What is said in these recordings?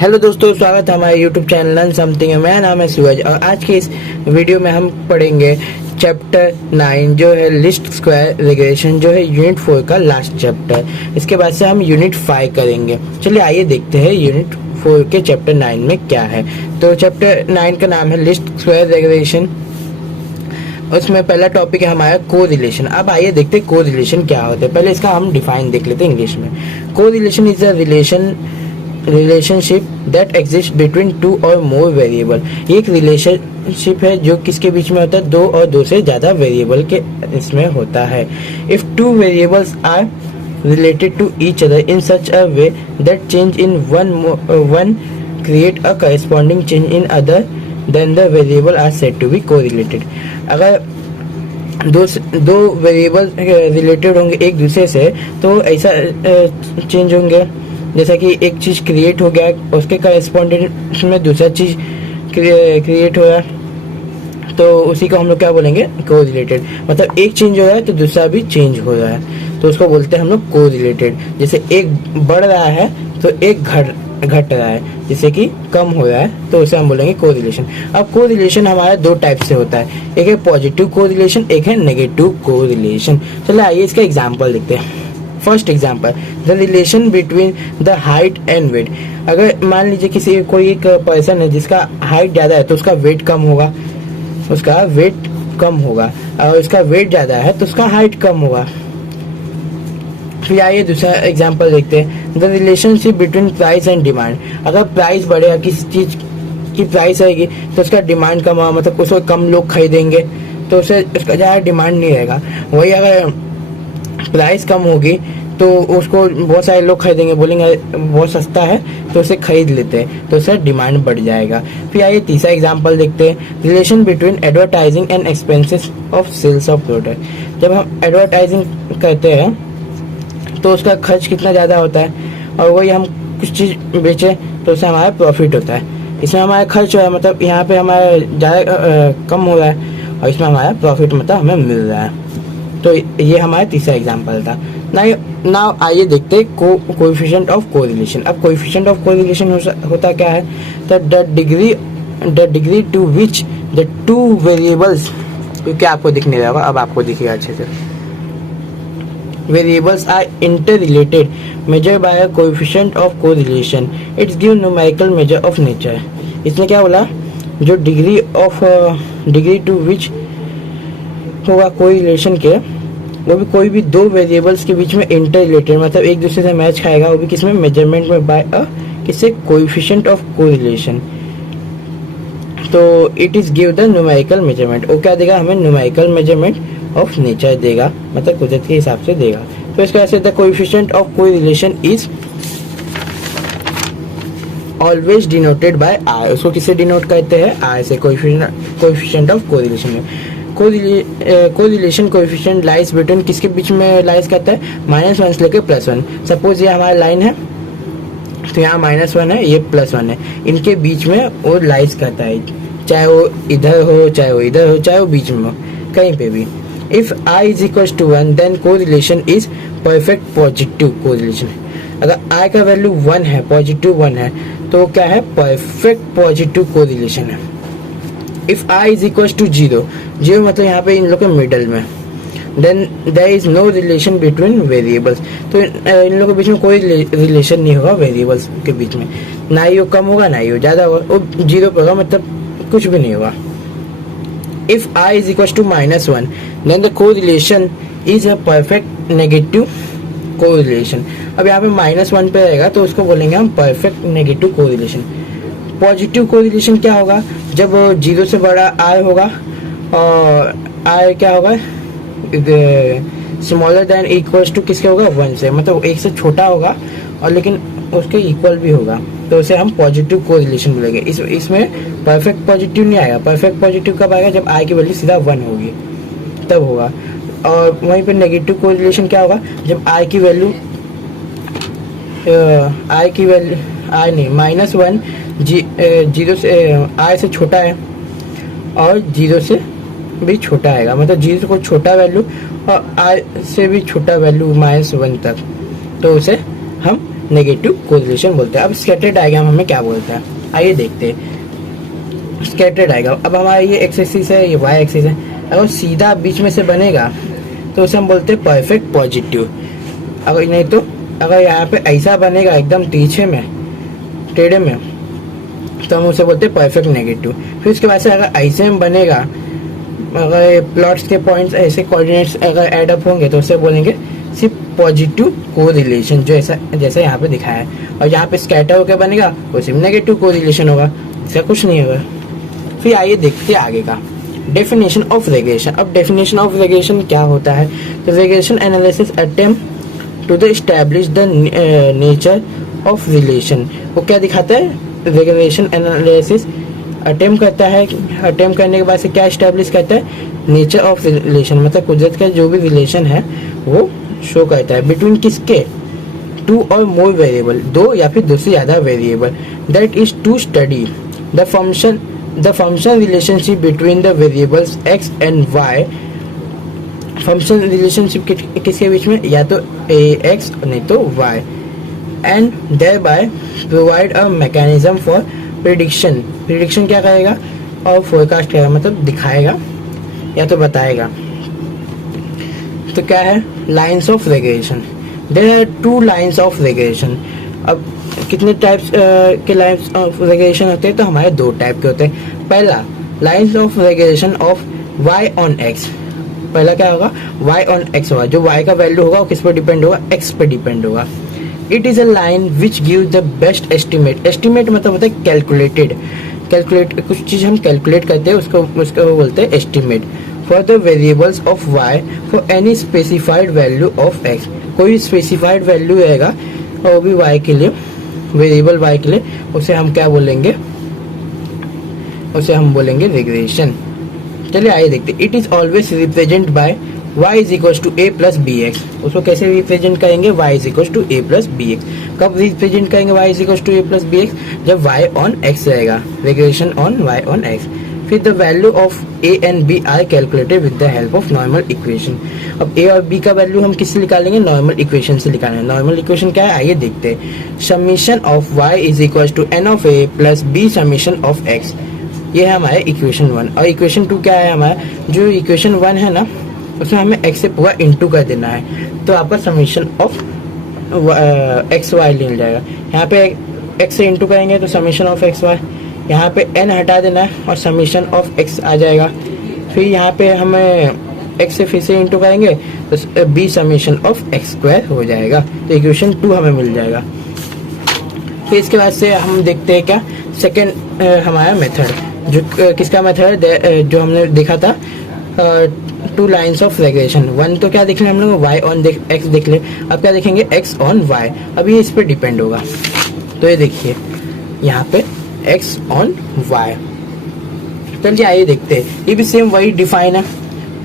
Hello दोस्तों, स्वागत है हमारे यूट्यूब चैनल लर्न समथिंग। मेरा नाम है सूरज और आज के इस वीडियो में हम पढ़ेंगे चैप्टर 9 जो है लिस्ट स्क्वायर रिग्रेशन, जो है यूनिट 4 का लास्ट चैप्टर। इसके बाद से हम यूनिट 5 करेंगे। चलिए आइए देखते हैं यूनिट 4 के चैप्टर 9 में क्या है। तो चैप्टर 9 का नाम है लिस्ट स्क्वायर रिग्रेशन। उसमें पहला टॉपिक है हमारा को रिलेशन। अब आइए देखते हैं को रिलेशन क्या होता है। पहले इसका हम डिफाइन देख लेते हैं इंग्लिश में। को relation is a relationship that exist between two और मोर वेरिएबल। ये एक रिलेशनशिप है जो किसके बीच में होता है, दो और दो से ज्यादा वेरिएबल के इसमें होता है। If two variables are related to each other in such a way that change in one create a corresponding change in other, then the variable are said to be correlated। अगर दो variable related होंगे एक दूसरे से तो ऐसा change होंगे, जैसा कि एक चीज क्रिएट हो गया उसके करस्पॉन्डेंट में दूसरा चीज क्रिएट हो गया, तो उसी को हम लोग क्या बोलेंगे, को रिलेटेड। मतलब एक चेंज हो रहा है तो दूसरा भी चेंज हो रहा है, तो उसको बोलते हैं हम लोग को रिलेटेड। जैसे एक बढ़ रहा है तो एक घट रहा है, जैसे कि कम हो रहा है तो उसे हम बोलेंगे को रिलेशन। अब को रिलेशन हमारा दो टाइप से होता है, एक है पॉजिटिव को रिलेशन, एक है नेगेटिव को रिलेशन। चलिए आइए इसका एग्जाम्पल देखते हैं। First example, the relation between the height and weight. अगर मान लीजिए कोई एक पर्सन है जिसका हाइट ज्यादा है तो उसका वेट कम होगा, उसका वेट कम होगा, और उसका वेट ज्यादा है तो उसका हाइट कम होगा। फिर आइए दूसरा एग्जांपल देखते हैं, the relationship between price and demand. अगर प्राइस बढ़ेगा, किसी चीज की प्राइस आएगी तो उसका डिमांड कम होगा, मतलब उसको कम लोग खरीदेंगे तो उसे उसका ज्यादा डिमांड नहीं रहेगा। वही अगर प्राइस कम होगी तो उसको बहुत सारे लोग खरीदेंगे, बोलेंगे बहुत सस्ता है तो उसे खरीद लेते हैं, तो उसका डिमांड बढ़ जाएगा। फिर आइए तीसरा एग्जांपल देखते हैं, relation between advertising and expenses of sales of product. जब हम एडवर्टाइजिंग करते हैं तो उसका खर्च कितना ज़्यादा होता है, और वही हम कुछ चीज़ बेचें तो उससे हमारा प्रॉफिट होता है। इसमें हमारा खर्च हो रहा है, मतलब यहाँ पे हमारा ज़्यादा कम हो रहा है, और इसमें हमारा प्रॉफिट मतलब हमें मिल रहा है। तो ये हमारा तीसरा एग्जाम्पल था। नाउ आइए देखते हैं कोएफिशिएंट ऑफ कोरिलेशन। अब कोएफिशिएंट ऑफ कोरिलेशन होता क्या है, तो the degree to which the two variables, क्योंकि आपको दिख नहीं रहा होगा, अब आपको दिखेगा अच्छे से, variables are interrelated measure by a coefficient of correlation. It's give numerical measure of nature. इसने क्या बोला, जो डिग्री टू विच होगा कोरिलेशन के, वो भी कोई भी दो वेरिएबल्स के बीच में इंटर रिलेटेड, मतलब एक दूसरे से मैच खाएगा, वो भी किसमें, मेजरमेंट में, बाय अ किससे, कोएफिशिएंट ऑफ कोरिलेशन। तो it is give the numerical measurement. वो क्या देगा हमें, न्यूमेरिकल मेजरमेंट ऑफ नेचर देगा, मतलब कुदरत के हिसाब से देगा। तो इसका ऐसे the coefficient of correlation is always denoted by r. उसको किससे डिनोट करते हैं, आर से, कोएफिशिएंट ऑफ कोरिलेशन में। कोरिलेशन कोएफिशिएंट लाइज बिटवीन, किसके बीच में लाइज करता है, -1 से लेकर +1। सपोज ये हमारा लाइन है तो यहाँ -1 है, ये +1 है, इनके बीच में वो लाइज करता है, चाहे वो इधर हो, चाहे वो इधर हो, चाहे वो बीच में हो, कहीं पे भी। If I is equals to 1 then correlation is perfect positive correlation. अगर I का वैल्यू 1 है, पॉजिटिव 1 है, तो क्या है, परफेक्ट पॉजिटिव कोरिलेशन है। If I is equals to 0 मतलब यहाँ पे इन लोग के मिडल में, then there is no relation between variables. तो इन लोगों के बीच में कोई रिलेशन नहीं होगा वेरिएबल्स के बीच में, ना ही वो कम होगा ना ही वो ज्यादा होगा, वो 0 पे होगा, मतलब कुछ भी नहीं होगा। If I is equals to -1 then the correlation is a perfect negative correlation। अब यहाँ पे -1 पे रहेगा तो उसको बोलेंगे हम perfect negative correlation. Positive correlation क्या होगा, जब 0 से बड़ा I होगा और I क्या होगा, स्मॉलर देन इक्वल्स टू किसके होगा, 1 से, मतलब 1 से छोटा होगा और लेकिन उसके इक्वल भी होगा, तो उसे हम पॉजिटिव कोरिलेशन बोलेंगे। इसमें परफेक्ट पॉजिटिव नहीं आएगा। परफेक्ट पॉजिटिव कब आएगा, जब आई की वैल्यू सीधा 1 होगी तब होगा। और वहीं पर नेगेटिव कोरिलेशन क्या होगा, जब आई की वैल्यू -1 0 से आई से छोटा है और 0 से भी छोटा आएगा, मतलब 0 से कोई छोटा वैल्यू और आई से भी छोटा वैल्यू -1 तक, तो उसे हम नेगेटिव कोरिलेशन बोलते हैं। अब स्कैटर डायग्राम हमें क्या बोलता है, आइए देखते हैं। स्कैटर डायग्राम, अब हमारा ये एक्स एक्सिस है, ये वाई एक्सिस है, अगर सीधा बीच में से बनेगा तो उसे हम बोलते हैं परफेक्ट पॉजिटिव। अगर नहीं तो अगर यहाँ पे ऐसा बनेगा एकदम टेढ़े में तो हम उसे बोलते हैं परफेक्ट नेगेटिव। फिर उसके बाद से अगर ऐसे में बनेगा, अगर प्लॉट्स के पॉइंट्स ऐसे कोऑर्डिनेट्स अगर ऐड अप होंगे तो उसे बोलेंगे सिर्फ पॉजिटिव कोरिलेशन, जो ऐसा जैसा यहाँ पे दिखाया है। और यहाँ पे स्कैटर होकर बनेगा वो सिर्फ नेगेटिव कोरिलेशन होगा, इसका कुछ नहीं होगा। फिर आइए देखते हैं आगे का डेफिनेशन ऑफ रेग्रेशन। अब डेफिनेशन ऑफ रेग्रेशन क्या होता है, तो regression analysis attempt to the establish the nature of relation. वो क्या दिखाता है, रेग्रेशन एनालिसिस अटेम्प्ट करता है, अटेम्प्ट करने के बाद से क्या एस्टैब्लिश करता है, नेचर ऑफ रिलेशन, मतलब कुदरत का जो भी रिलेशन है वो शो करता है बिटवीन किसके, टू और मोर वेरिएबल, दो या फिर दो से ज्यादा variable, that is to study the function relationship between the variables x and y। Function relationship किसके बीच में, या तो x नहीं तो y, and thereby provide a mechanism for prediction. Prediction क्या करेगा, और फोरकास्ट करेगा, मतलब दिखाएगा या तो बताएगा। तो क्या है, lines of regression. There are two lines of regression. अब कितने टाइप्स के लाइन्स ऑफ रेग्रेशन होते हैं, तो हमारे दो टाइप के होते हैं। पहला lines of regression of y on x। पहला क्या होगा, y ऑन x होगा, जो y का वैल्यू होगा वो किस पर डिपेंड होगा, x पर डिपेंड होगा। It is a line which give the best estimate. Estimate मतलब होता है कैलकुलेट, कुछ चीज हम कैलकुलेट करते हैं उसको बोलते हैं estimate. For the variables of y for any specified value of x। कोई स्पेसिफाइड वैल्यू रहेगा और वो भी y के लिए, वेरिएबल y के लिए, उसे हम क्या बोलेंगे, उसे हम बोलेंगे रिग्रेशन। चलिए आइए देखते। It is always represent by y is equal to a plus b x. उसको कैसे रिप्रेजेंट करेंगे, y is equal to a plus b x. कब रिप्रेजेंट करेंगे y is equal to a plus b x, जब y on x रहेगा, regression on y on x। फिर the value of a and b are calculated with the help of normal equation. अब a और b का value हम किससे निकालेंगे, normal equation से निकालेंगे। नॉर्मल इक्वेशन क्या है, आइए देखते हैं। Summation of y is equal to n of a plus b summation of x। ये है हमारे इक्वेशन 1। और इक्वेशन 2 क्या है, हमारा जो इक्वेशन 1 है ना, उसमें हमें x से पूरा इंटू कर देना है, तो आपका समीशन ऑफ एक्स वाई मिल जाएगा। यहाँ पे x से इंटू करेंगे तो समीशन ऑफ एक्स वाई, यहाँ पे n हटा देना है और समीशन ऑफ x आ जाएगा। फिर यहाँ पे हमें x से फिर से इंटू करेंगे तो b summation of x square हो जाएगा, तो इक्वेशन 2 हमें मिल जाएगा। फिर इसके बाद से हम देखते हैं क्या, सेकेंड हमारा मेथड, जो किसका मेथड है, जो हमने देखा था टू लाइन्स ऑफ रेग्रेशन। 1 तो क्या देख लें हम लोग, y ऑन x देख ले। अब क्या देखेंगे, x ऑन y। अब ये इस पर डिपेंड होगा, तो ये देखिए यहाँ पे x ऑन y। चलिए आइए देखते हैं, ये भी सेम वही डिफाइन है।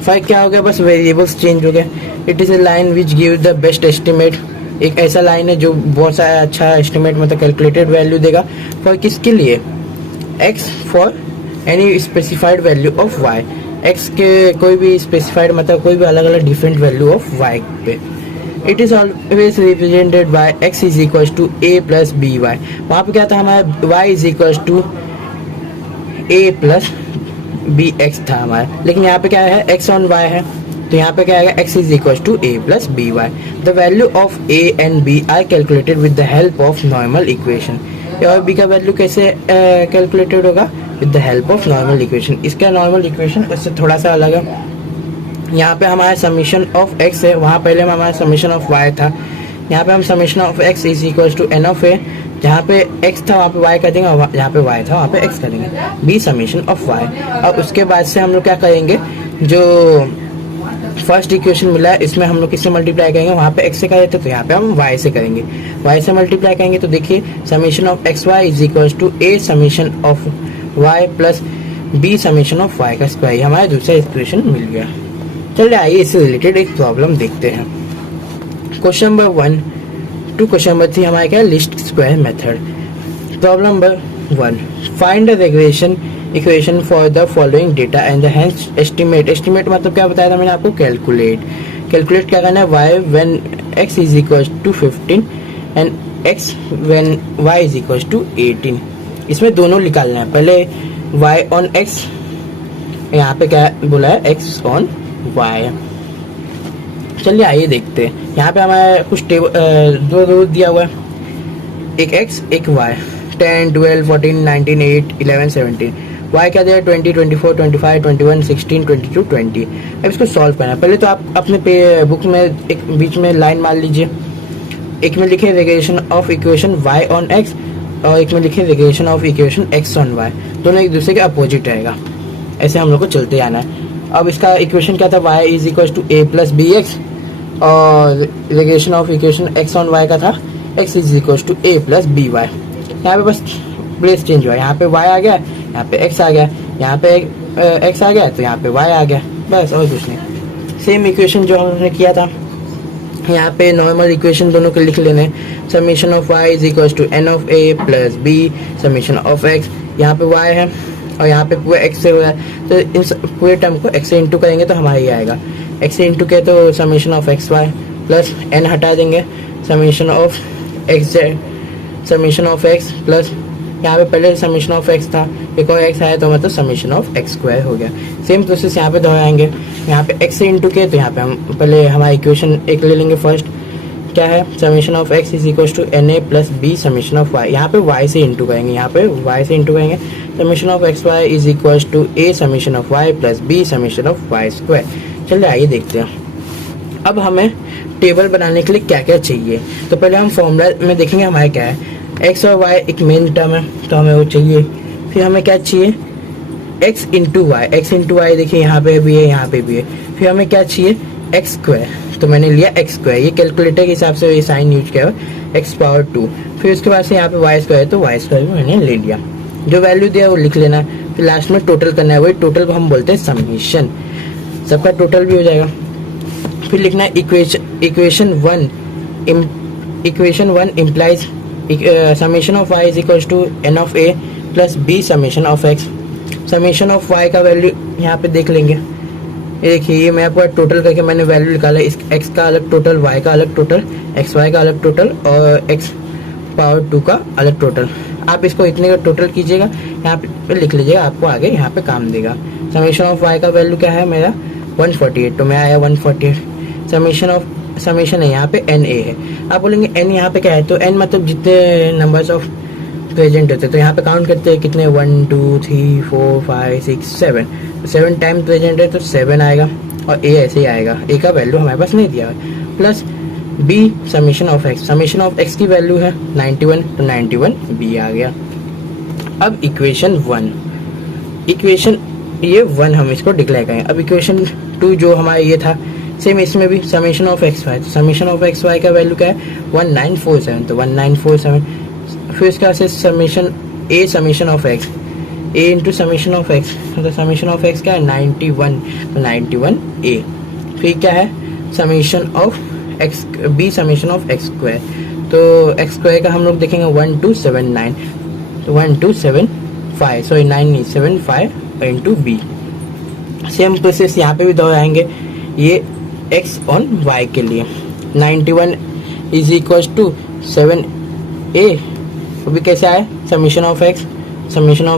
फर्क क्या हो गया, बस वेरिएबल्स चेंज हो गए। It is a line which give the best estimate. एक ऐसा लाइन है जो बहुत सारा अच्छा एस्टिमेट मतलब कैलकुलेटेड वैल्यू देगा फॉर किसके लिए, x for any specified value of y। x के कोई भी स्पेसिफाइड मतलब कोई भी अलग अलग डिफरेंट वैल्यू ऑफ y पे। It is always represented by x is equal to a plus b y. वहाँ पे क्या था हमारा, y is equal to a plus b x था हमारा, लेकिन यहाँ पे क्या है, x ऑन y है, तो यहाँ पे क्या आएगा, x is equal to a plus b y. The value of a and b are calculated with the help of normal equation. a और b का वैल्यू कैसे कैलकुलेटेड होगा, with the help of normal equation. इसका normal equation इससे थोड़ा सा अलग है। यहाँ पे हमारा समीशन ऑफ x है, वहाँ पहले में हमारा समीशन ऑफ y था। यहाँ पे हम summation of x is equal to n of a, जहाँ पे x था वहाँ पे y कर देंगे, और जहाँ पे y था वहाँ पे x करेंगे, b समीशन ऑफ y। अब उसके बाद से हम लोग क्या करेंगे, जो फर्स्ट इक्वेशन मिला है इसमें हम लोग किससे मल्टीप्लाई करेंगे, वहाँ पे x से करे थे तो यहाँ पे हम y से करेंगे, y से मल्टीप्लाई करेंगे तो देखिए summation of x y is equal to a summation of y plus b summation of y का स्क्वायर। हमारा दूसरा इक्वेशन मिल गया। चलिए आइए इससे रिलेटेड एक प्रॉब्लम देखते हैं। Question number 1 to question number 3 हमारा क्या, least square method. Problem number 1, find the regression equation for the following data and the hence estimate. Estimate मतलब क्या बताया था मैंने आपको, कैलकुलेट क्या करना है, y when x is equal to 15 and x when y is equal to 18। इसमें दोनों निकालना है। पहले वाई ऑन एक्स, यहाँ पे क्या बोला है, एक्स ऑन वाई। चलिए आइए देखते हैं। यहाँ पे हमारे कुछ दो रो दिया हुआ है, एक एक्स एक वाई, 10, 12, 14, 19, 8, 11, 17। वाई क्या दिया, 20, 24, 25, 21, 16, 22, 20। अब इसको सॉल्व करना है। पहले तो आप अपने बुक में एक बीच में लाइन मार लीजिए। एक में लिखे regression of equation y on x और एक में लिखे regression of equation x on y. दोनों एक दूसरे के अपोजिट रहेगा। ऐसे हम लोग को चलते आना है। अब इसका इक्वेशन क्या था, y is equal to a plus b x, और regulation of equation x on y का था x is equal to a plus b y. यहाँ पे बस प्लेस चेंज हुआ, यहाँ पे वाई आ गया, यहाँ पे एक्स आ गया, यहाँ पे एक्स आ गया तो यहाँ पे वाई आ गया, बस और कुछ नहीं। सेम इक्वेशन जो हमने किया था, यहाँ पे नॉर्मल इक्वेशन दोनों के लिख लेने। Summation of y is equal to n of a plus b summation of x. यहाँ पे वाई है और यहाँ पे पूरा एक्स से हो रहा है, तो इन पूरे टर्म को एक्स से इंटू करेंगे तो हमारा ये आएगा। एक्स से इंटू के तो summation of x y plus n हटा देंगे, summation of x z, summation of x plus यहाँ पे पहले समीशन ऑफ एक्स था, एक और एक्स आया तो मतलब समीशन ऑफ एक्स स्क्वायर हो गया। सेम प्रोसेस यहाँ पे दोहराएंगे। यहाँ पे एक्स से इंटू के तो यहाँ पे हम पहले हमारा इक्वेशन एक ले लेंगे। फर्स्ट क्या है, summation of x is equal to n a plus b summation of y. यहाँ पे वाई से इंटू करेंगे, यहाँ पे वाई से इंटू करेंगे। Summation of x y is equal to a summation of y plus b summation of y square. चलिए आइए देखते हैं अब हमें टेबल बनाने के लिए क्या क्या चाहिए। तो पहले हम फॉर्मूला में देखेंगे हमारे क्या है, एक्स और वाई एक मेन टर्म है तो हमें वो चाहिए। फिर हमें क्या चाहिए, x into y. X into y देखिए यहाँ पे भी है, यहाँ पे भी है। फिर हमें क्या चाहिए, एक्स स्क्वायर, तो मैंने लिया एक्स स्क्वायर। ये कैलकुलेटर के हिसाब से ये साइन यूज किया हुआ, एक्स पावर 2। फिर उसके बाद से यहाँ पे वाई स्क्वायर, तो वाई स्क्वायर भी मैंने ले लिया। जो वैल्यू दिया वो लिख लेना। फिर लास्ट में टोटल करना है, वही टोटल को हम बोलते हैं समीशन। सबका टोटल भी हो जाएगा। फिर लिखना है equation one implies summation of y is equal to n of a plus b summation of x. Summation of y का वैल्यू यहाँ पे देख लेंगे। ये देखिए, ये मैं आपको टोटल करके मैंने वैल्यू निकाला। इस एक्स का अलग टोटल, वाई का अलग टोटल, एक्स वाई का अलग टोटल और एक्स पावर 2 का अलग टोटल। आप इसको इतने का टोटल कीजिएगा, यहाँ पे लिख लीजिएगा, आपको आगे यहाँ पे काम देगा। समीशन ऑफ वाई का वैल्यू क्या है मेरा 148, तो मैं आया 148। समीशन है यहाँ पे एन ए है। आप बोलेंगे एन यहाँ पे क्या है, तो एन मतलब जितने नंबर्स ऑफ प्रेजेंट होते हैं। तो यहाँ पे काउंट करते हैं कितने, 1 2 3 4 5 6 7। 7 टाइम प्रेजेंट है तो 7 आएगा और ए ऐसे ही आएगा। ए का वैल्यू हमारे पास नहीं दिया है। Plus b summation of x. Summation of x की वैल्यू है 91, तो 91 बी आ गया। अब इक्वेशन 1 हम इसको डिक्लेयर करें। अब इक्वेशन 2 जो हमारा ये था, सेम इसमें भी समीशन ऑफ एक्स वाई। तो समीशन ऑफ एक्स वाई का वैल्यू क्या है 1947, तो 1947। फिर इसका से summation a summation of x, a into summation of x, मतलब समीशन ऑफ एक्स क्या है 91, तो 91 ए। फिर क्या है summation of x b summation of x square. तो एक्स स्क्वायर का हम लोग देखेंगे 1279, तो 1275, sorry 975 into b. Same process यहाँ पे भी दोहराएंगे। ये एक्स ऑन वाई के लिए 91 इज इक्वल टू 7 ए, वो भी कैसे आए, समीशन ऑफ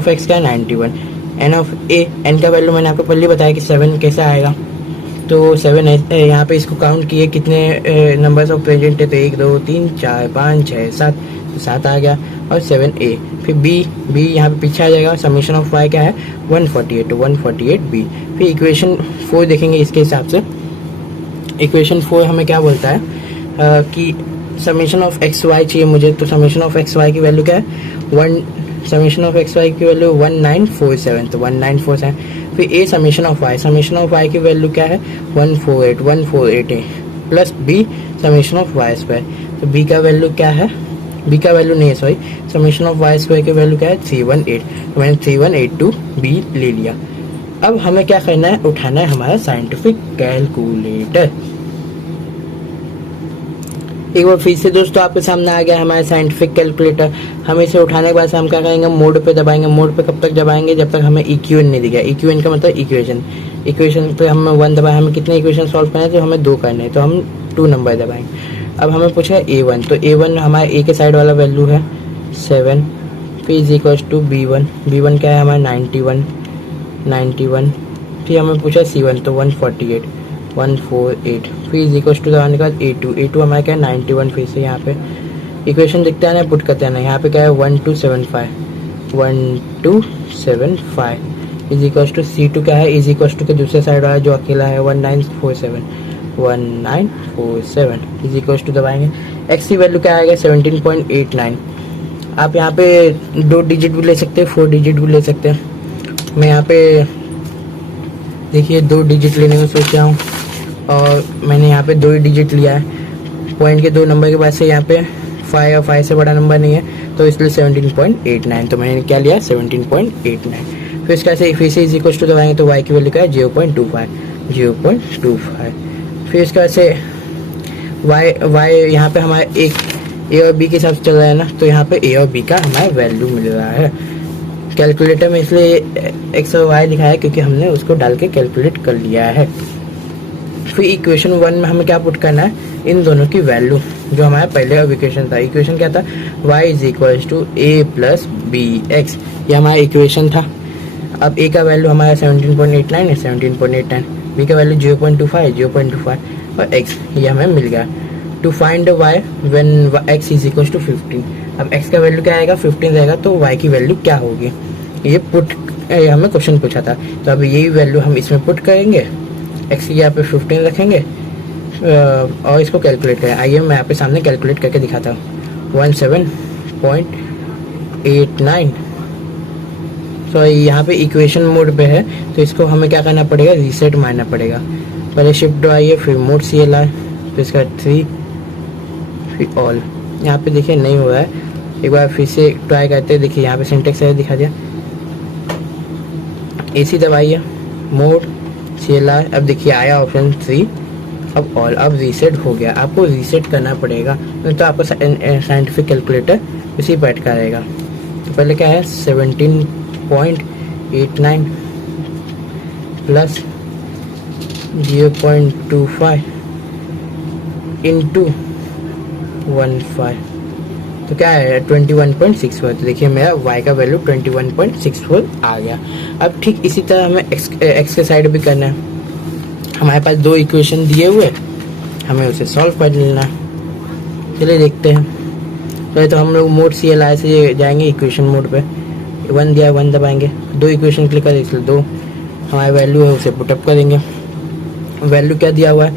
एक्स क्या है 91, एन ऑफ ए, एन का वैल्यू मैंने आपको पहले बताया कि 7 कैसे आएगा। तो 7 यहाँ पे इसको काउंट किए कितने नंबर्स ऑफ प्रेजेंट है, तो 1 2 3 4 5 6 7, तो 7 आ गया। और 7 ए। फिर बी यहाँ पे पीछे आ जाएगा। समीशन ऑफ वाई क्या है 148, तो 148 बी। फिर इक्वेशन 4 देखेंगे इसके हिसाब से। इक्वेशन 4 हमें क्या बोलता है कि समीशन ऑफ एक्स वाई चाहिए मुझे, तो समीशन ऑफ एक्स वाई की वैल्यू क्या है समीशन ऑफ एक्स वाई की वैल्यू 1947, तो 1947। फिर ए समीशन ऑफ वाई की वैल्यू क्या है 148 a plus b summation of y square. तो बी का वैल्यू क्या है, बी का वैल्यू नहीं है sorry, summation of y square की वैल्यू क्या है 318, तो मैंने 3182 बी ले लिया। अब हमें क्या करना है, उठाना है हमारा साइंटिफिक कैलकुलेटर। एक बार फिर से दोस्तों आपके सामने आ गया हमारा साइंटिफिक कैलकुलेटर। हम इसे उठाने के बाद से हम क्या करेंगे, मोड पे दबाएंगे। मोड पे कब तक दबाएंगे, जब तक हमें इक्वेशन नहीं दिखेगा। इक्वेशन का मतलब इक्वेशन पे हम 1 दबाए, हमें कितने इक्वेशन सॉल्व करने हैं, तो हमें 2 करने हैं, तो हम 2 नंबर दबाएंगे। अब हमें पूछा है A1, तो A1 हमारे ए के साइड वाला वैल्यू है 7, फिर is equals to B1, B1 क्या है हमारा 91, फिर हमें पूछा C1 तो 148, फिर इज इक्वल्स टू दबाने के बाद A2 हमारा क्या है 91, फिर से यहाँ पे इक्वेशन दिखता है ना, पुट करते हैं ना, यहाँ पे क्या है 1275 इज इक्वल्स टू C2 क्या है, इज इक्वल्स टू के दूसरे साइड वाला जो अकेला है 1947 इज इक्वल्स टू दबाएंगे, x की वैल्यू क्या आएगा 17.89। आप यहाँ पे 2 डिजिट भी ले सकते हैं, 4 डिजिट भी ले सकते हैं। मैं यहाँ पे देखिए 2 डिजिट लेने को सोच रहा हूँ और मैंने यहाँ पे 2 डिजिट लिया है। पॉइंट के 2 नंबर के बाद से यहाँ पे 5 और 5 से बड़ा नंबर नहीं है, तो इसलिए 17.89, तो मैंने क्या लिया 17.89। फिर इसका से फिर से इज इक्वल्स टू दबाएंगे तो y की वैल्यू क्या है 0.25। फिर इसका से y यहाँ पे हमारे एक a और b के हिसाब से चल रहा है ना, तो यहाँ पे a और b का हमारा वैल्यू मिल रहा है। कैलकुलेटर में इसलिए x और y दिखाया है क्योंकि हमने उसको डाल के कैलकुलेट कर लिया है। फिर इक्वेशन 1 में हमें क्या पुट करना है, इन दोनों की वैल्यू, जो हमारा पहले अब इक्वेशन था। इक्वेशन क्या था, y is equals to a plus b x, ये हमारा इक्वेशन था। अब a का वैल्यू हमारा 17.89 है, 17.89, b का वैल्यू 0.25 और x ये हमें मिल गया। To find y when x is equals to 15, अब x का वैल्यू क्या आएगा 15 रहेगा, तो y की वैल्यू क्या होगी, ये हमें क्वेश्चन पूछा था। तो अब यही वैल्यू हम इसमें पुट करेंगे, x की यहाँ पे 15 रखेंगे और इसको कैलकुलेट करें। आइए मैं यहाँ पे सामने कैलकुलेट करके दिखाता हूँ। 17.89, तो यहाँ पे इक्वेशन मोड पे है, तो इसको हमें क्या करना पड़ेगा, रीसेट मारना पड़ेगा। पहले शिफ्ट आइए, फिर मोड CLI, फिर इसका 3, फिर ऑल। यहाँ पे देखिए नहीं हुआ है, एक बार फिर से ट्राई करते हैं। देखिए यहाँ पे सिंटेक्स है, दिखा दिया, AC दबाइए, मोड CLI, अब देखिए आया ऑप्शन 3, अब ऑल, अब रीसेट हो गया। आपको रीसेट करना पड़ेगा, नहीं तो आपको साइंटिफिक कैलकुलेटर उसी पर अटका रहेगा। तो पहले क्या है 17.89 प्लस 0.25 इंटू 15, तो क्या है 21.64। तो देखिए मेरा y का वैल्यू 21.64 आ गया। अब ठीक इसी तरह हमें x के साइड भी करना है। हमारे पास 2 इक्वेशन दिए हुए, हमें उसे सॉल्व कर लेना है। चलिए देखते हैं। पहले तो हम लोग मोड CLI से जाएंगे इक्वेशन मोड पे, 1 दिया 1 दबाएंगे, 2 इक्वेशन क्लिक करें, इसलिए 2 हमारी वैल्यू है उसे पुटअप करेंगे। वैल्यू क्या दिया हुआ है,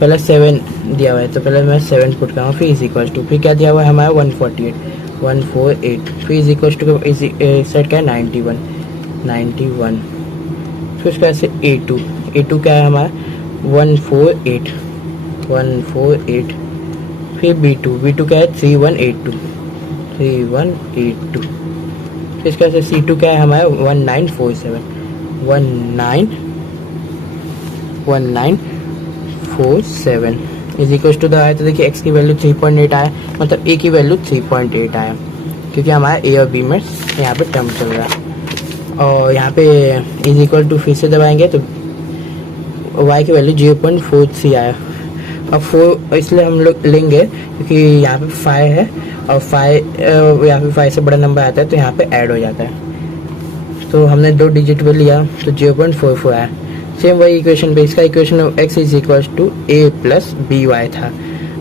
पहले 7 दिया हुआ है, तो पहले मैं 7 पुट करूँगा, फिर इज इक्वल्स टू, फिर क्या दिया हुआ है हमारा 148, फिर इज इक्वल्स टू सेट क्या है 91, फिर उसके बाद से A2 क्या है हमारा 148, फिर B2 क्या है 3182, फिर इसके बाद से C2 क्या है हमारा 1947 इज इक्वल टू आया। तो देखिए x की वैल्यू 3.8 आया, मतलब a की वैल्यू 3.8 आया, क्योंकि हमारा a और b में यहाँ पे टर्म चल रहा है। और यहाँ पे इज इक्वल टू फिर से दबाएंगे तो y की वैल्यू 0.43 आया। अब 4 इसलिए हम लोग लेंगे क्योंकि यहाँ पे 5 है और 5 यहाँ पे 5 से बड़ा नंबर आता है, तो यहाँ पे ऐड हो जाता है। तो हमने 2 डिजिट पे लिया तो 0.44 आया। सेम वही इक्वेशन पे, इसका equation x is equal to a plus b y था।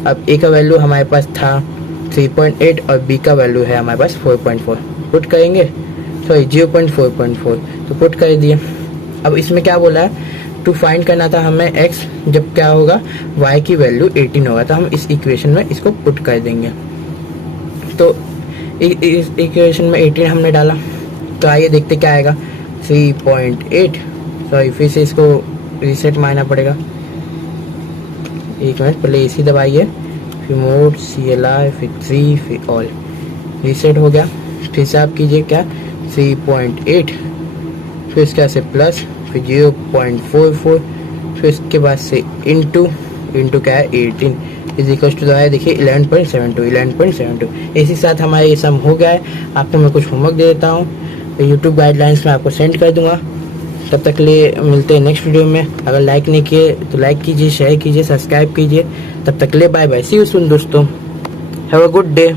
अब a का वैल्यू हमारे पास था 3.8 और b का वैल्यू है हमारे पास 4.4, पुट करेंगे, सॉरी 0.4.4, तो पुट कर दिए। अब इसमें क्या बोला है, टू फाइंड करना था हमें x जब क्या होगा y की वैल्यू 18 होगा, तो हम इस इक्वेशन में इसको पुट कर देंगे। तो इस इक्वेशन में 18 हमने डाला, तो आइए देखते क्या आएगा 3.8, सॉरी फिर से इसको रीसेट मारना पड़ेगा। एक मिनट, पहले AC दबाइए, फिर मोड CLI, फिर 3, फिर ऑल, रीसेट हो गया। फिर से आप कीजिए क्या 3.8, फिर इसके बाद से प्लस, फिर 0.44, फिर इसके बाद से इंटू क्या है 18 इज इक्वल टू है देखिए 11.72। इसी साथ हमारा ये सम हो गया है। आपको मैं कुछ होमवर्क दे देता हूँ, यूट्यूब गाइडलाइंस में आपको सेंड कर दूंगा। तब तक लिए मिलते हैं नेक्स्ट वीडियो में। अगर लाइक नहीं किए तो लाइक कीजिए, शेयर कीजिए, सब्सक्राइब कीजिए। तब तक लिए bye bye, see you soon दोस्तों, हैव अ गुड डे।